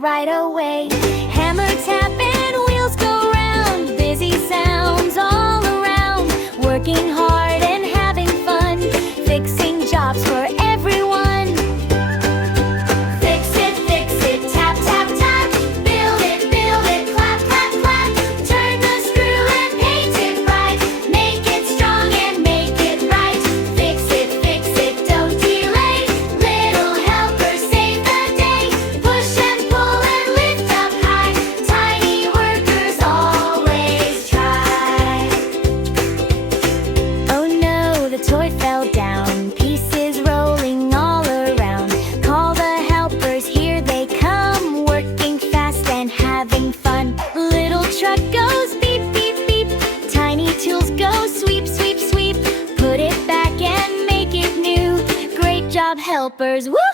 right away. Hammer tap and wheels go round, busy sounds all around, working hard and having fun, fixing jobs for everyone. Fix it, tap, tap, tap, build it, clap, clap, clap, turn the screw and paint it bright, make it strong and make it right. Fix it, don't delay, little helpers save the day, push and pull and lift up high, tiny workers always try. Oh no, the toy fell down, pieces rolling all around. Call the helpers, here they come, working fast and having fun. Little truck goes beep, beep, beep, tiny tools go sweep, sweep, sweep, put it back and make it new. Great job, helpers, woo!